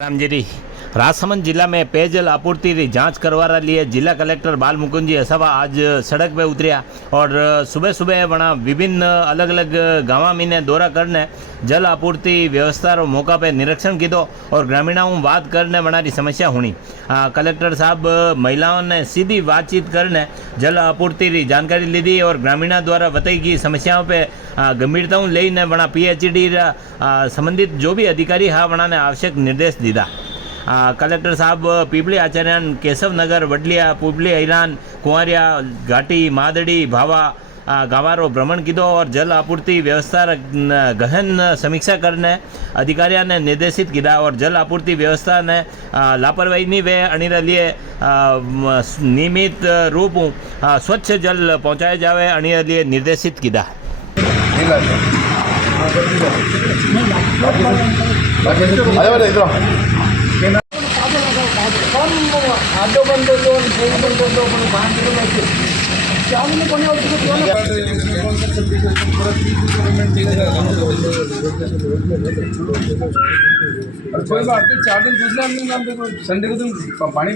रामगिरी राजसमंद जिला में पेयजल आपूर्ति की जांच करवा लिए जिला कलेक्टर बाल मुकुंद जी असावा आज सड़क पे उतरिया और सुबह सुबह वहाँ विभिन्न अलग अलग गाँव में दौरा करने जल आपूर्ति व्यवस्था और मौका पे निरीक्षण किया और ग्रामीणों बात करने वहाँ की समस्या हुई। कलेक्टर साहब महिलाओं ने सीधी बातचीत करने जल आपूर्ति की जानकारी ली और ग्रामीणों द्वारा बताई गई समस्याओं पे गंभीरता लेने वहाँ PHD संबंधित जो भी अधिकारी हाँ वहाँ ने आवश्यक निर्देश दिया। कलेक्टर साहब पीपली आचार्यन केशव नगर वडलिया पुबली ऐरान कुंवरिया घाटी मादड़ी भावा गांवारो भ्रमण किया और जल आपूर्ति व्यवस्था गहन समीक्षा करने अधिकारियों ने निर्देशित किया और जल आपूर्ति व्यवस्था ने लापरवाही नहीं वे अनिर लिए नियमित रूप स्वच्छ जल पहुँचाए जाए अनिर लिए निर्देशित किया। आधो बंदो तो बंदो तो 5 किलो चावल कोने और कोई बात नहीं 4 दिन दूसरा हमने संडे को पानी